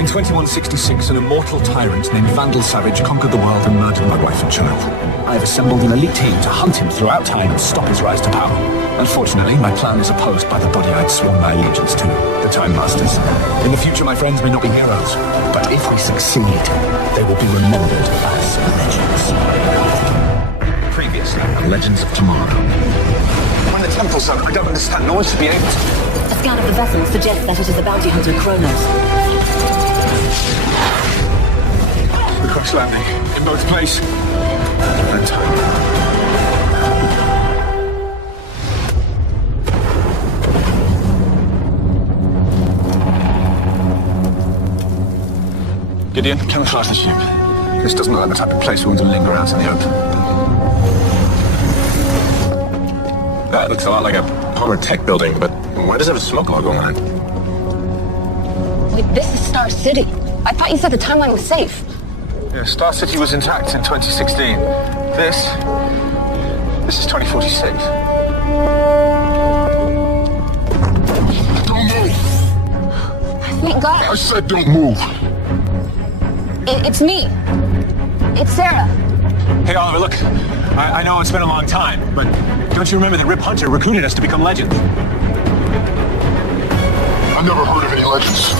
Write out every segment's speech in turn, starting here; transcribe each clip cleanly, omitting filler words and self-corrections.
In 2166, an immortal tyrant named Vandal Savage conquered the world and murdered my wife and child. I have assembled an elite team to hunt him throughout time and stop his rise to power. Unfortunately, my plan is opposed by the body I'd sworn my allegiance to, the Time Masters. In the future, my friends may not be heroes, but if we succeed, they will be remembered as legends. Previously on Legends of Tomorrow. When the temple's up, I don't understand. No one should be able to. A scan of the vessel suggests that it is the bounty hunter Kronos. The crash landing. In both place and time. Gideon, camouflage the ship. This doesn't look like the type of place we want to linger out in the open. That looks a lot like a Palmer Tech building, but why does it have a smoke logo on it? Wait, this is Star City. I thought you said the timeline was safe. Yeah, Star City was intact in 2016. This is 2046. Don't move! Thank God. I said don't move. It's me. It's Sarah. Hey, Oliver, look. I know it's been a long time, but don't you remember that Rip Hunter recruited us to become legends? I've never heard of any legends.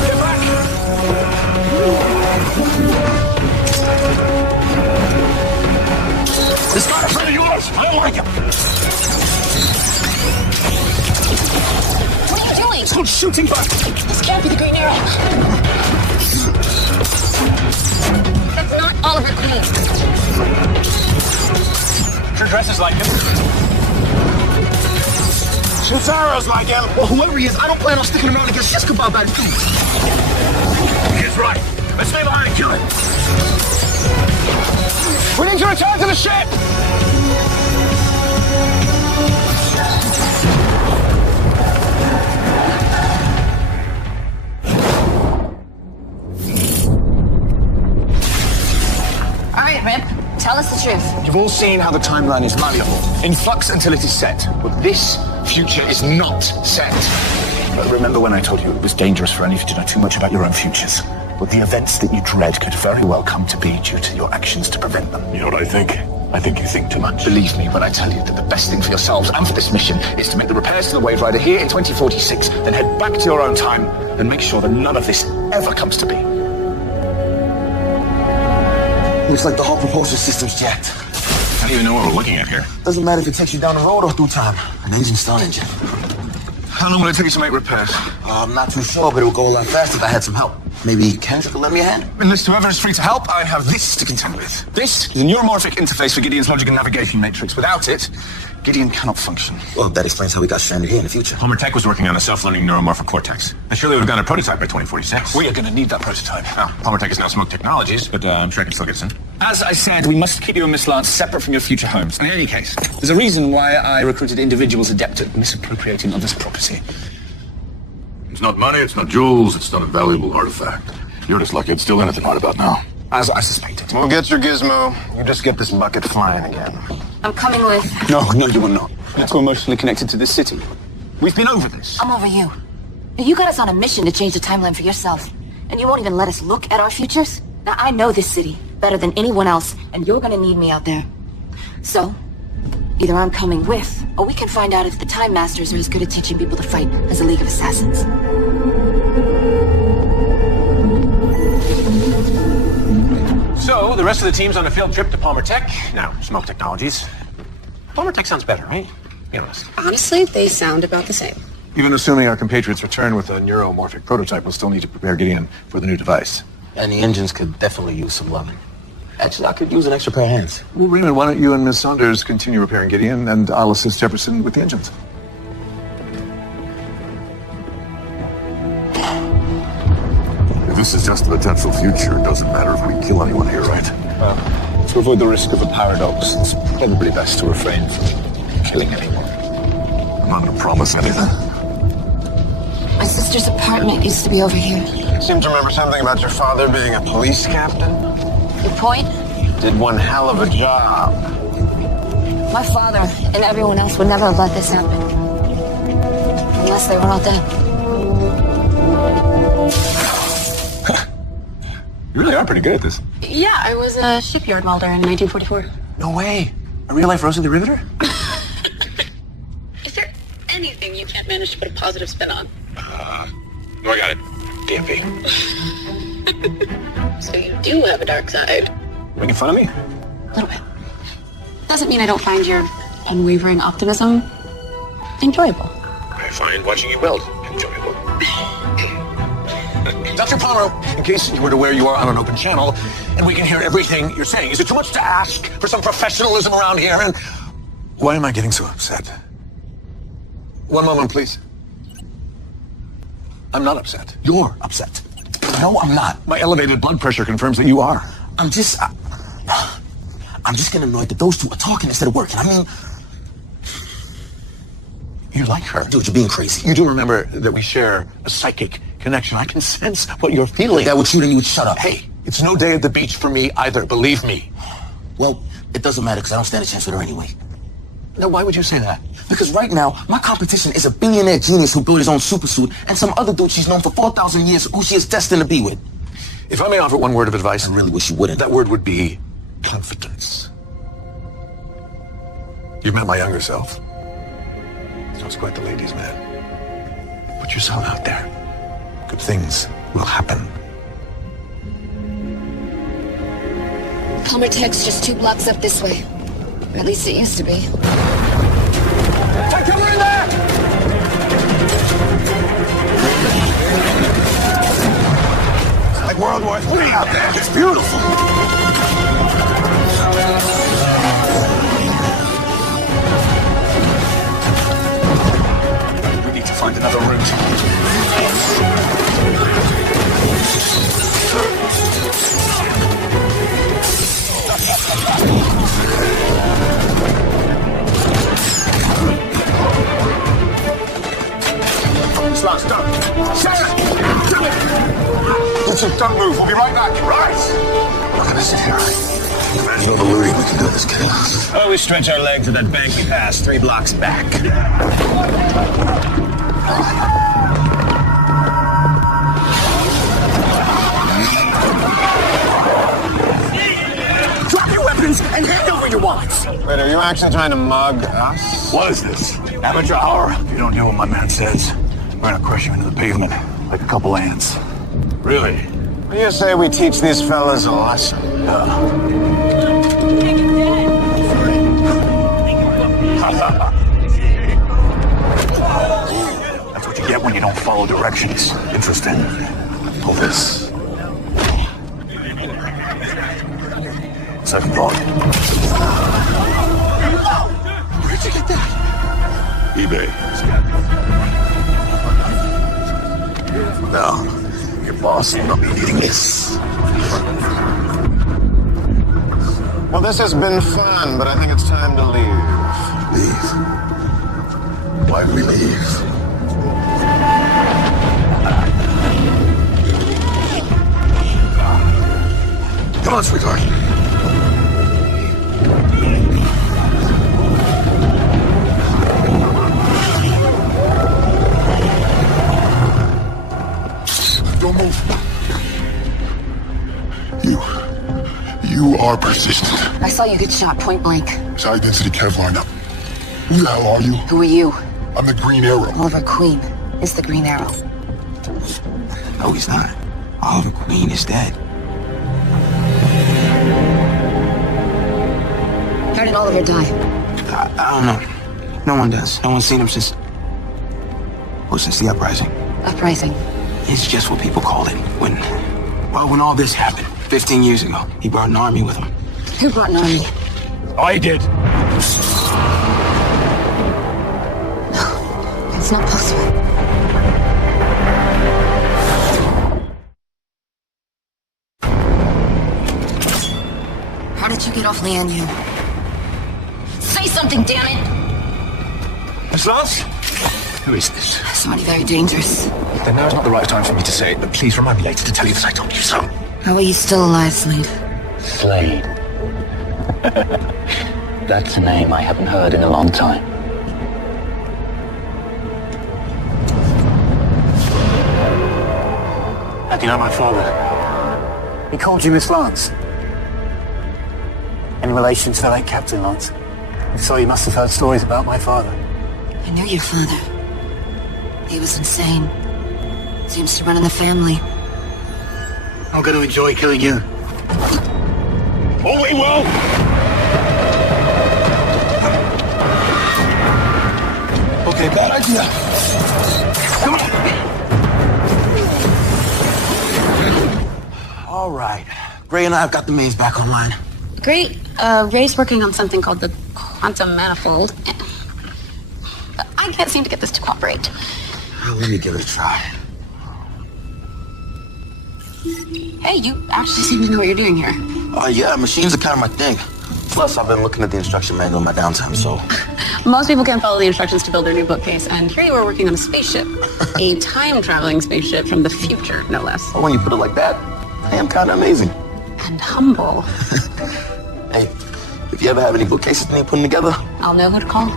Get back! This guy in front of yours! I don't like him! What are you doing? It's called shooting back! This can't be the Green Arrow. That's not Oliver Queen. Your dress is like him. Shoots arrows like him. Well, whoever he is, I don't plan on sticking around against this kebab bad dude. He's right. Let's stay behind and kill him. We need to return to the ship! All right, Rip. Tell us the truth. You've all seen how the timeline is malleable, in flux until it is set. But this future is not set. But remember when I told you it was dangerous for any of you to know too much about your own futures? But the events that you dread could very well come to be due to your actions to prevent them. You know what I think? I think you think too much. Believe me when I tell you that the best thing for yourselves and for this mission is to make the repairs to the Wave Rider here in 2046, then head back to your own time and make sure that none of this ever comes to be. Looks like the whole propulsion system's jacked. I don't even know what we're looking at here. Doesn't matter if it takes you down the road or through time. Amazing stun engine. How long will it take you to make repairs? I'm not too sure, but it would go a lot faster if I had some help. Maybe Kendrick could lend me a hand? Enlist whoever is free to help. I have this to contend with. This is a neuromorphic interface for Gideon's logic and navigation matrix. Without it, Gideon cannot function. Well, that explains how we got stranded here in the future. Palmer Tech was working on a self-learning neuromorphic cortex. And surely would have gotten a prototype by 2046. We are going to need that prototype. Well, Palmer Tech is now Smoke Technologies, but I'm sure I can still get it in. As I said, we must keep you and Miss Lance separate from your future homes. In any case, there's a reason why I recruited individuals adept at misappropriating others' property. It's not money, it's not jewels, it's not a valuable artifact. You're just lucky it's still anything right about now. As I suspected. We'll get your gizmo. You just get this bucket flying again. I'm coming with. No, you will not. You're too emotionally connected to this city. We've been over this. I'm over you. You got us on a mission to change the timeline for yourself. And you won't even let us look at our futures? Now, I know this city better than anyone else, and you're gonna need me out there. So, either I'm coming with, or we can find out if the Time Masters are as good at teaching people to fight as a League of Assassins. So, the rest of the team's on a field trip to Palmer Tech. Now, Smoke Technologies. Palmer Tech sounds better, right? Be honest. Honestly, they sound about the same. Even assuming our compatriots return with a neuromorphic prototype, we'll still need to prepare Gideon for the new device. And the engines could definitely use some loving. Actually, I could use an extra pair of hands. Well, Raymond, why don't you and Miss Saunders continue repairing Gideon, and I'll assist Jefferson with the engines. If this is just a potential future, it doesn't matter if we kill anyone here, right? To avoid the risk of a paradox, it's probably best to refrain from killing anyone. I'm not gonna promise anything. My sister's apartment used to be over here. I seem to remember something about your father being a police captain. Your point? Did one hell of a job. My father and everyone else would never have let this happen. Unless they were all dead. You really are pretty good at this. Yeah, I was a shipyard welder in 1944. No way. A real-life Rosie the Riveter? Is there anything you can't manage to put a positive spin on? I got it. DMV. So you do have a dark side. Making fun of me? A little bit. Doesn't mean I don't find your unwavering optimism enjoyable. I find watching you weld enjoyable. Dr. Palmer, in case you were to where you are on an open channel, and we can hear everything you're saying, is it too much to ask for some professionalism around here? And why am I getting so upset? One moment, please. I'm not upset. You're upset. No, I'm not. My elevated blood pressure confirms that you are. I'm just getting annoyed that those two are talking instead of working. I mean, You like her. dude, you're being crazy. You do remember that we share a psychic connection. I can sense what you're feeling. If that was you, then you would shut up. Hey, it's no day at the beach for me either, believe me. Well, it doesn't matter because I don't stand a chance with her anyway. Now, why would you say that? Because right now, my competition is a billionaire genius who built his own supersuit and some other dude she's known for 4,000 years who she is destined to be with. If I may offer one word of advice, I really wish you wouldn't. that word would be confidence. You've met my younger self. So it's quite the ladies' man. Put yourself out there. Good things will happen. Palmer Tech's just 2 blocks up this way. At least it used to be. Take cover in there! It's like World War III out there. It's beautiful. We need to find another route. Slow, stop. Listen, don't move. We'll be right back. Right! We're gonna sit here. Imagine all the looting we can do in this chaos. Oh, we stretch our legs to that bank we passed 3 blocks back. Drop your weapons and hand over your wallets. Wait, are you actually trying to mug us? What is this? Amateur hour? If you don't do what my man says, we're gonna crush you into the pavement like a couple ants. Really? You say we teach these fellas a lesson? That's what you get when you don't follow directions. Interesting. Pull this. Second thought. Where'd you get that? eBay. No, your boss will not be needing this. Well, this has been fun, but I think it's time to leave. Leave. Why we leave? Come on, sweetheart. Don't move. You are persistent. I saw you get shot point blank. It's high density Kevlar now. Who the hell are you? Who are you? I'm the Green Arrow. Oliver Queen is the Green Arrow. No, he's not. Oliver Queen is dead. How did Oliver die? I don't know. No one does. No one's seen him since the uprising. Uprising. It's just what people called it. When all this happened, 15 years ago, he brought an army with him. Who brought an army? I did. It's not possible. How did you get off Lian Yu? Say something, damn it! Miss Lance? Who is this? Somebody very dangerous. Then now is not the right time for me to say it, but please remind me later to tell you that I told you so. How are you still alive, Slade? Slade. That's a name I haven't heard in a long time. You know my father. He called you Miss Lance. Any relation to the late Captain Lance? If so, you must have heard stories about my father. I knew your father. He was insane. Seems to run in the family. I'm going to enjoy killing you. Oh, we will! Okay, bad idea. Come on! All right. Gray and I have got the mains back online. Great. Ray's working on something called the quantum manifold. I can't seem to get this to cooperate. Well, let me give it a try. Hey, you actually seem to know what you're doing here. Yeah, machines are kind of my thing. Plus, I've been looking at the instruction manual in my downtime, so... Most people can't follow the instructions to build their new bookcase, and here you are working on a spaceship. A time-traveling spaceship from the future, no less. Well, when you put it like that, I am kind of amazing. And humble. Hey, if you ever have any bookcases that need putting together... I'll know who to call.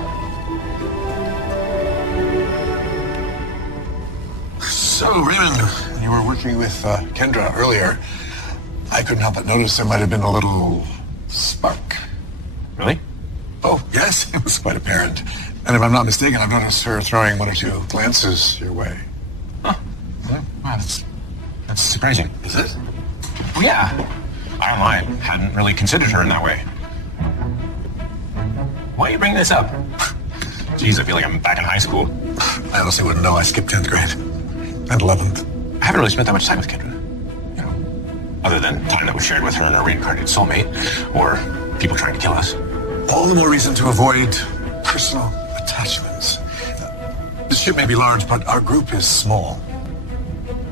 So, Raymond, when you were working with Kendra earlier, I couldn't help but notice there might have been a little spark. Really? Oh, yes, it was quite apparent. And if I'm not mistaken, I've noticed her throwing one or two glances your way. Huh. Well, that's surprising. Is it? Oh, yeah. I don't know. I hadn't really considered her in that way. Why are you bringing this up? Jeez, I feel like I'm back in high school. I honestly wouldn't know. I skipped 10th grade. And 11th. I haven't really spent that much time with Kendra. You know, other than time that was shared with her and her reincarnated soulmate, or people trying to kill us. All the more reason to avoid personal attachments. The ship may be large, but our group is small.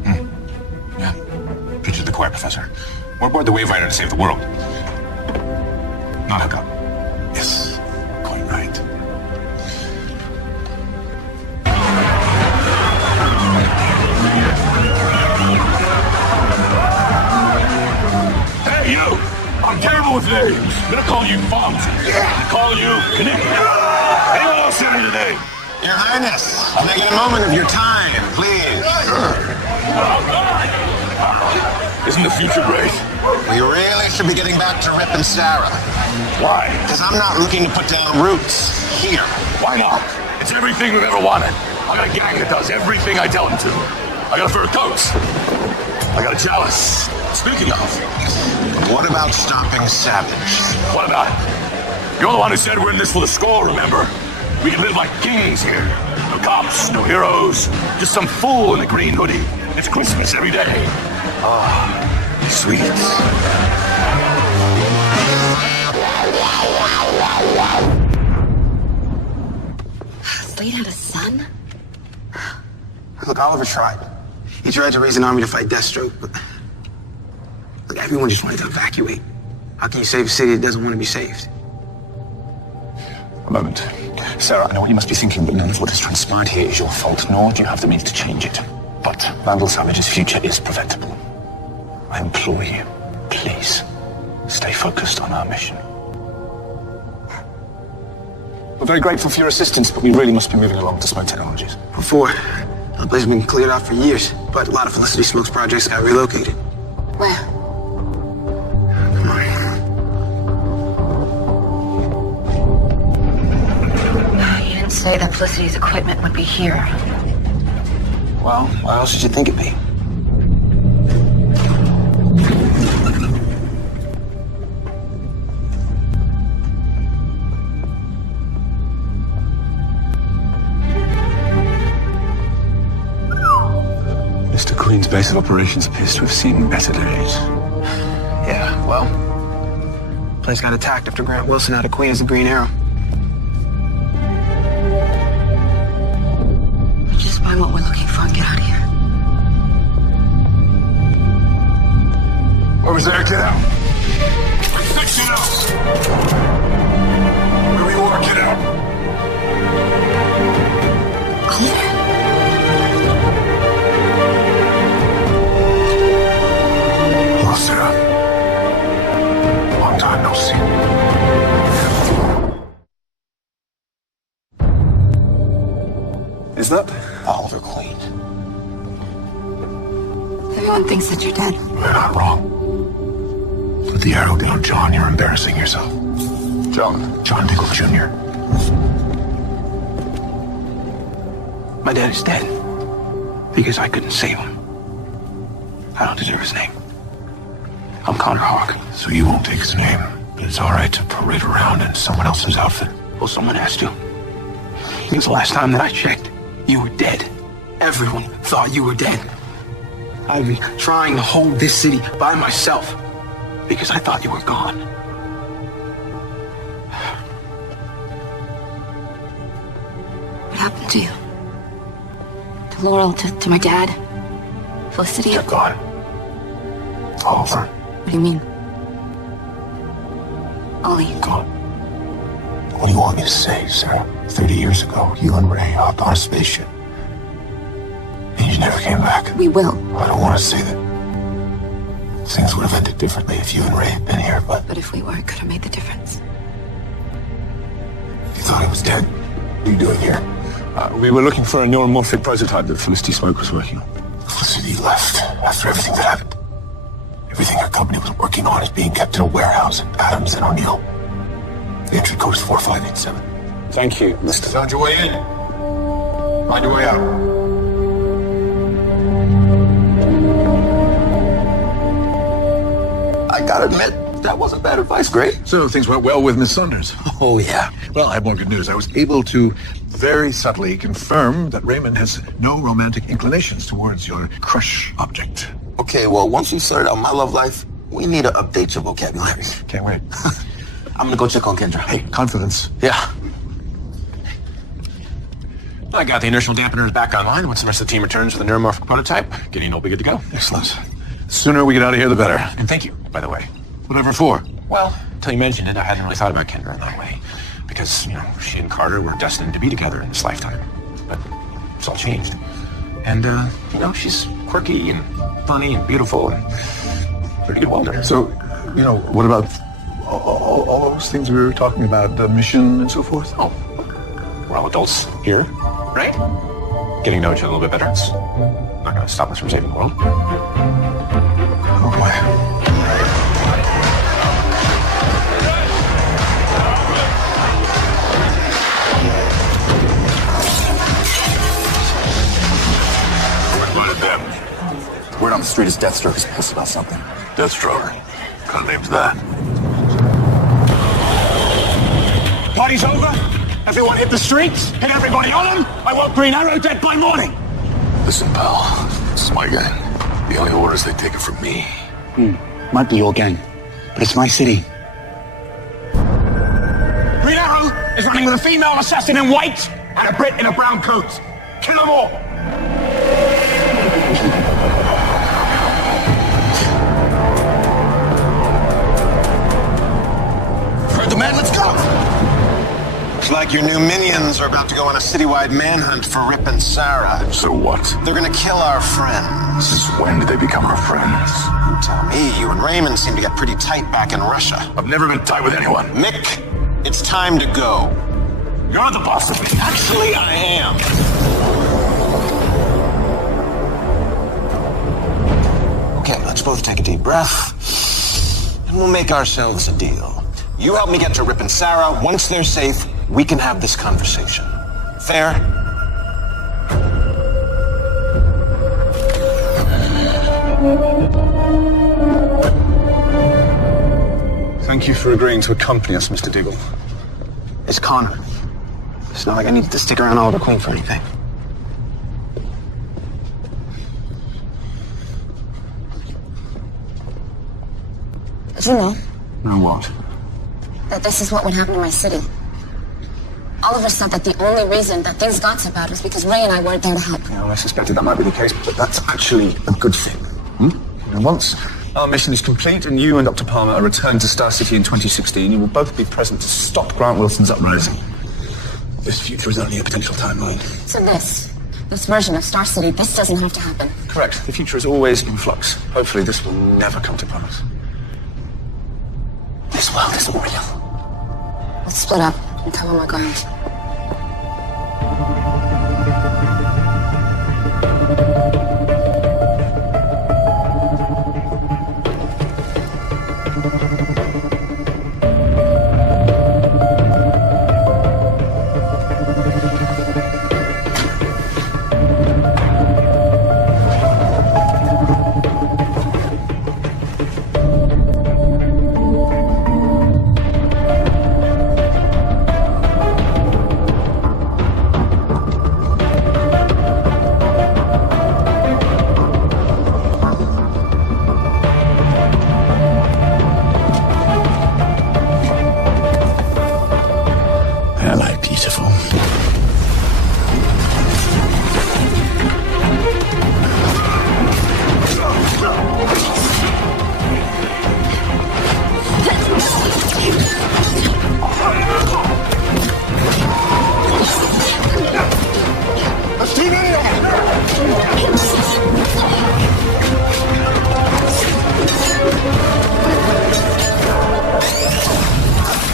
Yeah. Picture the choir professor. We're aboard the Wave Rider to save the world. Not hook up. Yes, quite right. Hey, you! I'm terrible with names. I'm gonna call you Font. Call you Connect. Anyone else in here today? Your Highness, I'll make it a moment of your time, please. Isn't the future great? We really should be getting back to Rip and Sarah. Why? Because I'm not looking to put down roots here. Why not? It's everything we've ever wanted. I got a gang that does everything I tell them to. I got a fur coat. I got a chalice. Speaking of, What about stopping Savage? what about it? You're the one who said we're in this for the score, remember? We can live like kings here. No cops, no heroes, just some fool in a green hoodie. It's Christmas every day. Ah, sweet. Slade had a son? Look, Oliver tried. He tried to raise an army to fight Deathstroke, but... Look, everyone just wanted to evacuate. How can you save a city that doesn't want to be saved? A moment. Sarah, I know what you must be thinking, but none of what has transpired here is your fault, nor do you have the means to change it. But Vandal Savage's future is preventable. I implore you, please, stay focused on our mission. We're very grateful for your assistance, but we really must be moving along to Smoke Technologies. Before, the place has been cleared out for years, but a lot of Felicity Smoke's projects got relocated. Where? Come on. You didn't say that Felicity's equipment would be here. Well, why else did you think it'd be? Mr. Queen's base of operations appears to have seen better days. Yeah, well, place got attacked after Grant Wilson had a Queen as the Green Arrow. Just buy what we're looking for and get out of here. What was there? Get out. Fix it out. Where we are, get out. Oliver? Hello, Sarah. Long time no see. Is that? Oliver Queen. Everyone thinks that you're dead. You're not wrong. Put the arrow down, John. You're embarrassing yourself. John Diggle Jr. My dad is dead. Because I couldn't save him. I don't deserve his name. I'm Connor Hawk. So you won't take his name. But it's all right to parade around in someone else's outfit. Well, someone has to. Because the last time that I checked, you were dead. Everyone thought you were dead. I've been trying to hold this city by myself because I thought you were gone. What happened to you? To Laurel, to my dad? Felicity? They're gone. All over. What do you mean? Ollie. Gone. What do you want me to say, Sarah? 30 years ago, you and Ray hopped on a spaceship. And you never came back. We will. I don't want to say that things would have ended differently if you and Ray had been here, but... But if we were, it could have made the difference. You thought he was dead? What are you doing here? We were looking for a neuromorphic prototype that Felicity Smoke was working on. Felicity left after everything that happened. Everything her company was working on is being kept in a warehouse at Adams and O'Neill. The entry code is 4587. Thank you, Mr. Found your way in. Find your way out. I gotta admit, that wasn't bad advice, Gray. So things went well with Miss Saunders. Oh, yeah. Well, I have more good news. I was able to very subtly confirm that Raymond has no romantic inclinations towards your crush object. Okay, well, once you started out my love life, we need to update your vocabulary. Can't wait. I'm gonna go check on Kendra. Hey, confidence. Yeah. I got the inertial dampeners back online. Once the rest of the team returns with a neuromorphic prototype, getting will be good to go. Excellent. The sooner we get out of here, the better. And thank you, by the way. Whatever for. Well, until you mentioned it, I hadn't really thought about Kendra in that way. Because, she and Carter were destined to be together in this lifetime. But it's all changed. And, she's quirky and funny and beautiful and pretty good welder. So, what about all those things we were talking about, the mission and so forth? Oh, we're all adults here, right? Getting to know each other a little bit better. It's not going to stop us from saving the world. Oh, boy. Word on the street is Deathstroke is pissed about something. Deathstroke. What kind of name's that? Party's over. Everyone hit the streets. Hit everybody on them. I want Green Arrow dead by morning. Listen, pal. This is my gang. The only orders they take are from me. Might be your gang, but it's my city. Green Arrow is running with a female assassin in white and a Brit in a brown coat. Kill them all. Heard the man, let's go! Looks like your new minions are about to go on a citywide manhunt for Rip and Sarah. So what? They're gonna kill our friends. Since when did they become our friends? You tell me, you and Raymond seem to get pretty tight back in Russia. I've never been tight with anyone. Mick, it's time to go. You're the boss of me. Actually, I am. Okay, let's both take a deep breath. And we'll make ourselves a deal. You help me get to Rip and Sarah. Once they're safe, we can have this conversation. Fair? Thank you for agreeing to accompany us, Mr. Diggle. It's Connor. It's not like I needed to stick around Oliver Queen for anything. Did you know Know what? that this is what would happen to my city? Oliver said that the only reason that things got so bad was because Ray and I weren't there to help. I suspected that might be the case, but that's actually a good thing. And once our mission is complete and you and Dr. Palmer are returned to Star City in 2016, you will both be present to stop Grant Wilson's uprising. This future is only a potential timeline. So this version of Star City, this doesn't have to happen. Correct. The future is always in flux. Hopefully this will never come to pass. This world isn't real. Let's split up and cover my ground.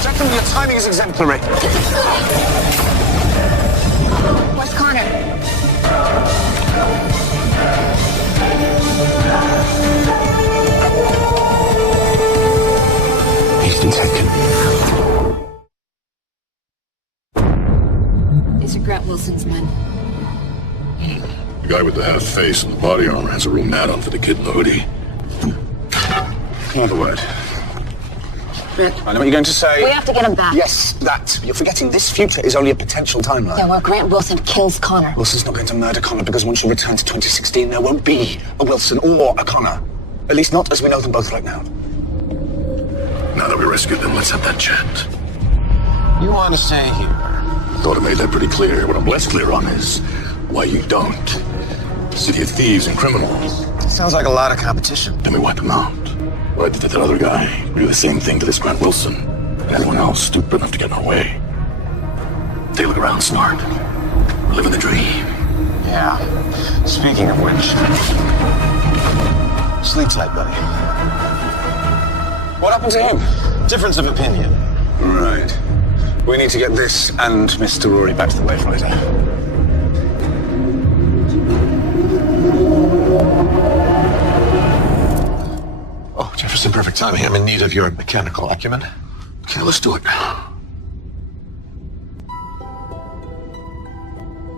Jackson, your timing is exemplary. Where's Connor? He's been taken. These are Grant Wilson's men. The guy with the half face and the body armor has a real mad on for the kid in the hoodie. Another word. Rick, I know what you're going to say. we have to get him back. Yes, that. You're forgetting this future is only a potential timeline. Yeah, well, Grant Wilson kills Connor. Wilson's not going to murder Connor because once you return to 2016, there won't be a Wilson or a Connor. At least not as we know them both right now. Now that we rescued them, let's have that chat. You want to stay here? Thought I made that pretty clear. What I'm less clear on is why you don't. City of thieves and criminals. Sounds like a lot of competition. Then we wipe them out. Why did that other guy do the same thing to this Grant Wilson? And everyone else stupid enough to get in our way. Take a look around, Snart. We're living the dream. Yeah. Speaking of which, sleep tight, buddy. What happened to him? Difference of opinion. Right. We need to get this and Mr. Rory back to the Wayfinder. Oh, Jefferson, perfect timing. I'm in need of your mechanical acumen. Okay, let's do it.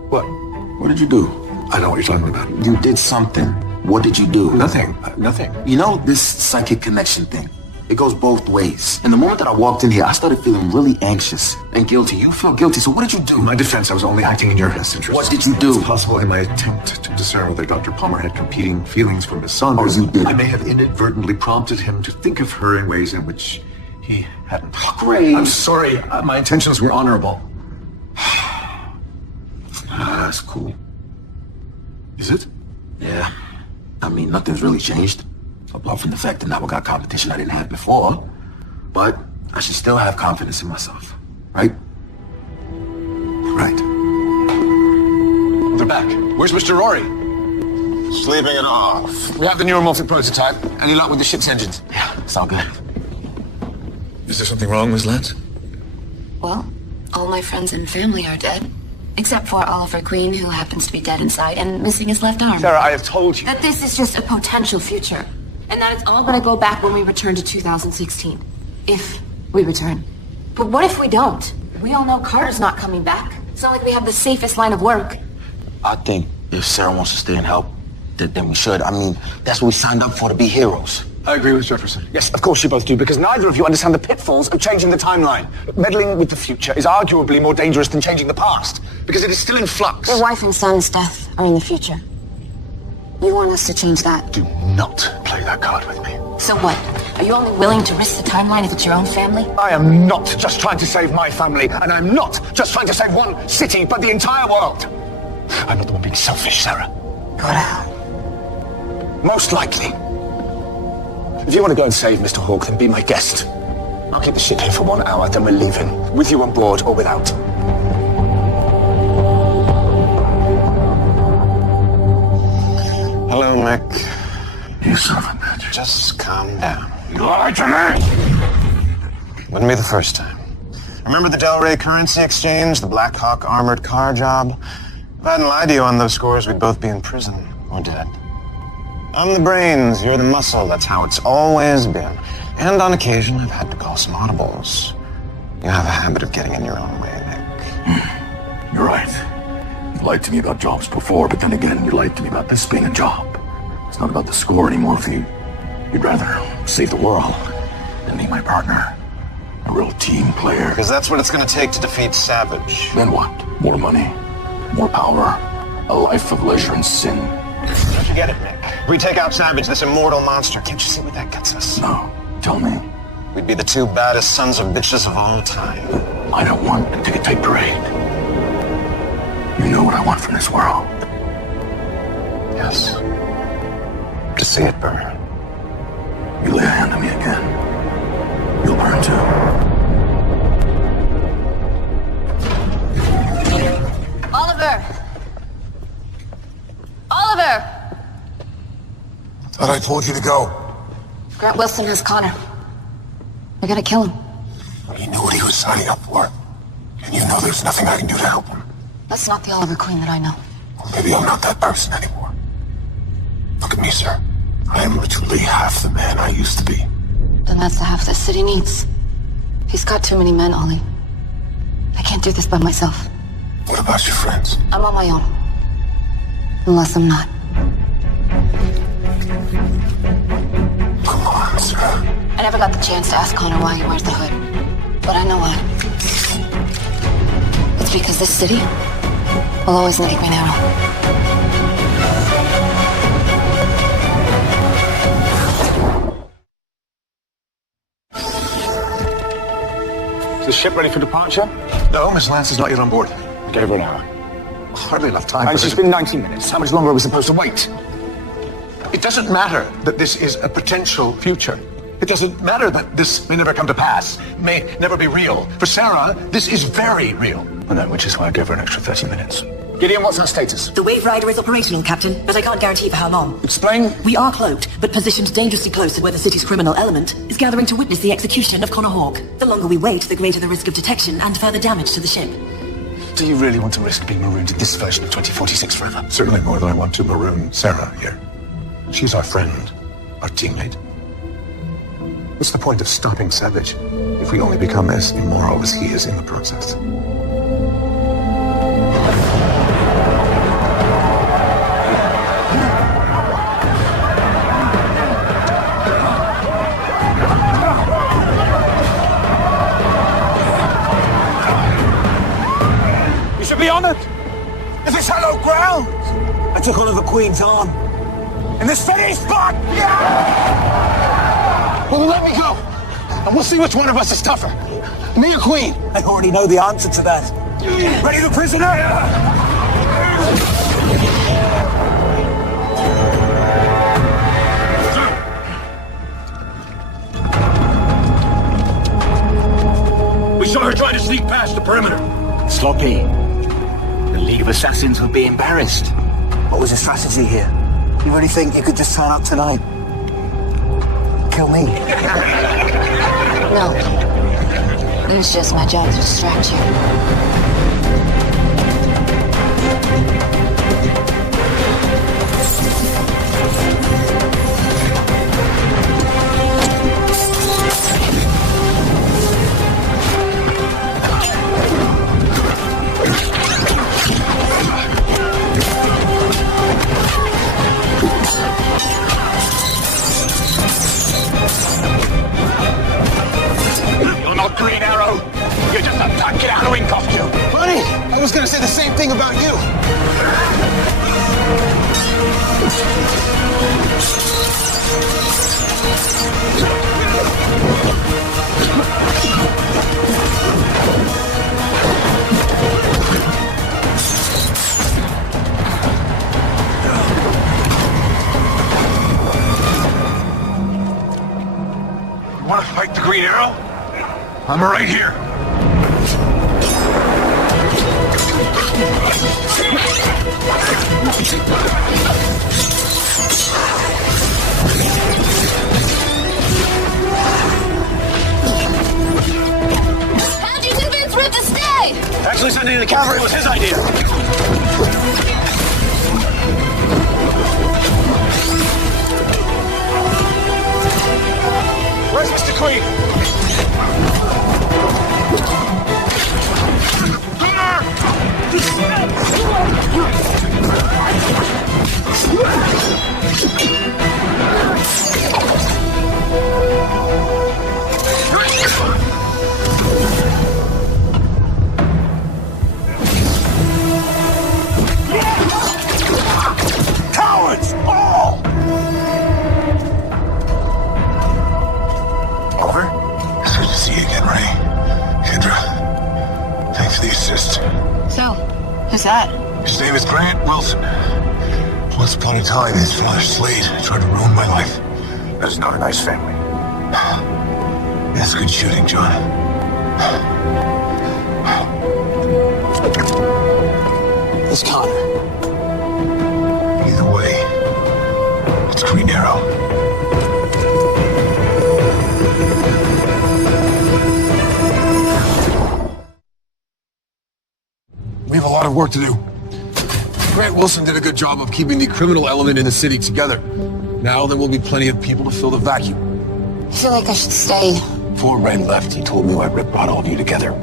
What? What did you do? I know what you're talking about. You did something. What did you do? Nothing. Nothing. You know, this psychic connection thing, it goes both ways. And the moment that I walked in here, I started feeling really anxious and guilty. You feel guilty, so what did you do? In my defense, I was only acting in your best interest. What did you do? It's possible in my attempt to discern whether Dr. Palmer had competing feelings for Miss Saunders, you did. I may have inadvertently prompted him to think of her in ways in which he hadn't. Great. I'm sorry. My intentions were honorable. That's cool. Is it? Yeah. I mean, nothing's really changed. Apart from the fact that now I got competition I didn't have before. But I should still have confidence in myself. Right? Right. They're back. Where's Mr. Rory? Sleeping it off. We have the neuromorphic prototype. Any luck with the ship's engines? Yeah, sound good. Is there something wrong, Miss Lance? Well, all my friends and family are dead. Except for Oliver Queen, who happens to be dead inside and missing his left arm. Sarah, I have told you. That this is just a potential future. And that it's all gonna go back when we return to 2016. If we return. But what if we don't? We all know Carter's not coming back. It's not like we have the safest line of work. I think if Sarah wants to stay and help, then we should. I mean, that's what we signed up for, to be heroes. I agree with Jefferson. Yes, of course you both do, because neither of you understand the pitfalls of changing the timeline. Meddling with the future is arguably more dangerous than changing the past, because it is still in flux. Your wife and son's death are in the future. You want us to change that. Do not play that card with me. So what? Are you only willing to risk the timeline if it's your own family? I am not just trying to save my family, and I'm not just trying to save one city, but the entire world. I'm not the one being selfish, Sarah. Go to hell. Most likely. If you want to go and save Mr. Hawke, then be my guest. I'll keep the ship here for 1 hour, then we're leaving. With you on board or without. Hello, Mick. You son of a bitch. Just calm down. You lied to me! Wouldn't be the first time. Remember the Delray currency exchange, the Black Hawk armored car job? If I hadn't lied to you on those scores, we'd both be in prison or dead. I'm the brains, you're the muscle. That's how it's always been. And on occasion, I've had to call some audibles. You have a habit of getting in your own way, Nick. You're right. You lied to me about jobs before, but then again, you lied to me about this being a job. It's not about the score anymore for you. You'd rather save the world than be my partner. A real team player. Because that's what it's going to take to defeat Savage. Then what? More money, more power, a life of leisure and sin. Don't you get it, Nick? If we take out Savage, this immortal monster, can't you see what that gets us? No, tell me. We'd be the two baddest sons of bitches of all time. I don't want a ticket tape parade. You know what I want from this world. Yes. To see it burn. You lay a hand on me again, you'll burn too. Oliver! But I told you to go. Grant Wilson has Connor. We're gonna kill him. You knew what he was signing up for. And you know there's nothing I can do to help him. That's not the Oliver Queen that I know. Well, maybe I'm not that person anymore. Look at me, sir. I am literally half the man I used to be. Then that's the half this city needs. He's got too many men, Ollie. I can't do this by myself. What about your friends? I'm on my own. Unless I'm not. Come on, sir. I never got the chance to ask Connor why he wears the hood. But I know why. It's because this city will always need a Green Arrow. Is the ship ready for departure? No, Miss Lance is not yet on board. Gave her an hour. Hardly enough time. It's just been 90 minutes. How much longer are we supposed to wait? It doesn't matter that this is a potential future. It doesn't matter that this may never come to pass, may never be real. For Sarah, this is very real. I know, which is why I gave her an extra 30 minutes. Gideon, what's our status? The Wave Rider is operational, Captain, but I can't guarantee for how long. Explain. We are cloaked, but positioned dangerously close to where the city's criminal element is gathering to witness the execution of Connor Hawke. The longer we wait, the greater the risk of detection and further damage to the ship. Do you really want to risk being marooned in this version of 2046 forever? Certainly more than I want to maroon Sarah here. She's our friend, our teammate. What's the point of stopping Savage if we only become as immoral as he is in the process? You should be honored. This is hallowed ground. I took Oliver Queen's arm. In the steady spot! Yeah! Well, then let me go. And we'll see which one of us is tougher. Me or Queen? I already know the answer to that. Ready the prisoner? We saw her trying to sneak past the perimeter. Sloppy. The League of Assassins would be embarrassed. What was the strategy here? You really think you could just turn up tonight? Kill me? No. It's just my job to distract you. You're not Green Arrow. You're just a Get Halloween costume. Buddy, I was gonna say the same thing about you. You want to fight the Green Arrow? I'm right here. How'd you convince Rip to stay? Actually, sending the cavalry was his idea. Where's Mr. Queen? Cowards! All! Over? It's good to see you again, Ray. Kendra, thanks for the assist. So, who's that? His name is Grant Wilson. Once upon a time, his father Slade tried to ruin my life. That's not a nice family. That's good shooting, John. It's Connor. Either way, it's Green Arrow. We have a lot of work to do. Grant Wilson did a good job of keeping the criminal element in the city together. Now there will be plenty of people to fill the vacuum. I feel like I should stay. Before Ren left, he told me why Rip brought all of you together.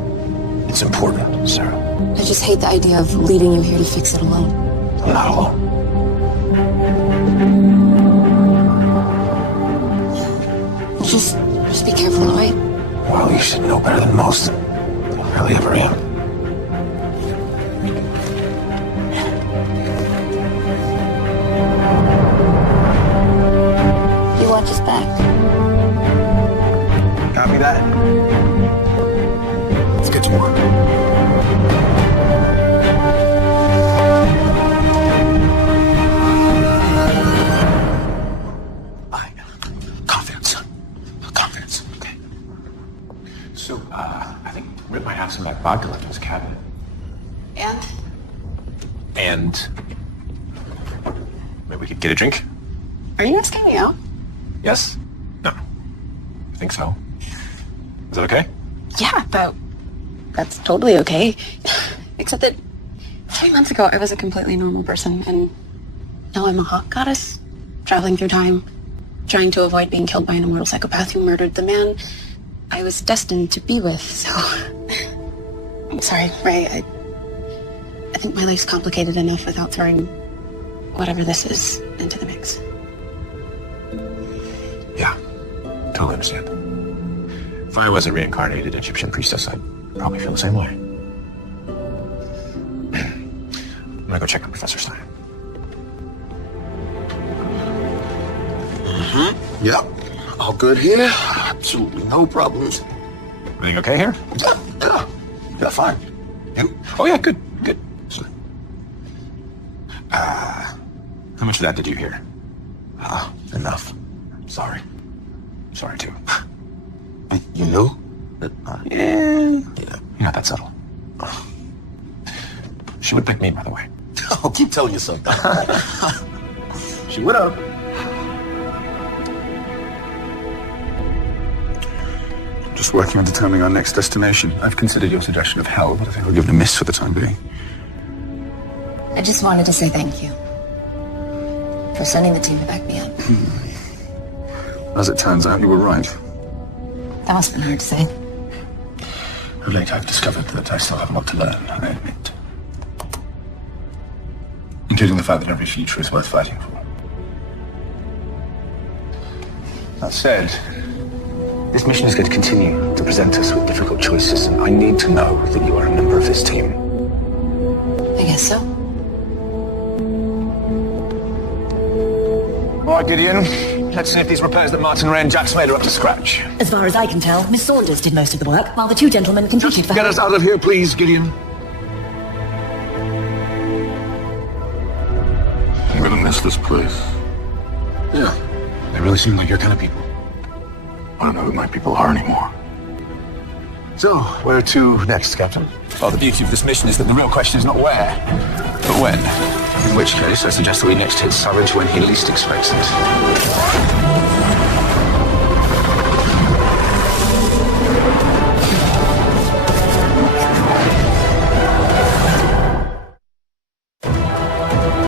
It's important, Sarah. I just hate the idea of leaving you here to fix it alone. I'm not alone. Just be careful, all right? Well, you should know better than most. I really ever am. You watch us back. Copy that. Let's get to work. Confidence. Okay. So, I think Rip might have some of that vodka left in his cabinet. And maybe we could get a drink? Are you asking me out? Yes? No. I think so. Is that okay? Yeah, that's totally okay. Except that 3 months ago, I was a completely normal person, and now I'm a hawk goddess, traveling through time, trying to avoid being killed by an immortal psychopath who murdered the man I was destined to be with, so... I'm sorry, Ray, I think my life's complicated enough without throwing whatever this is into the mix. Yeah, totally understand. If I was a reincarnated Egyptian priestess, I'd probably feel the same way. I'm gonna go check on Professor Stein. Mm-hmm. Yep. All good here. Absolutely no problems. Everything okay here? Yeah, fine. You? Oh yeah, good. How much of that did you hear? Enough. Sorry. Sorry too. You knew? Yeah. You're not that subtle. She would pick me, by the way. I'll keep telling you something. She would have. Just working on determining our next destination. I've considered your suggestion of hell, but I think I'll give it a miss for the time being. I just wanted to say thank you for sending the team to back me up. As it turns out, you were right. That must have been hard to say. Of late, I've discovered that I still have a lot to learn, I admit. Including the fact that every future is worth fighting for. That said, this mission is going to continue to present us with difficult choices, and I need to know that you are a member of this team. I guess so. All right, Gideon. Let's see if these repairs that Martin, Ray, and Jax made are up to scratch. As far as I can tell, Miss Saunders did most of the work, while the two gentlemen competed for... Get us out of here, please, Gideon. I'm gonna miss this place. Yeah. They really seem like your kind of people. I don't know who my people are anymore. So, where to next, Captain? Well, the beauty of this mission is that the real question is not where, but when. In which case, I suggest that we next hit Savage when he least expects it.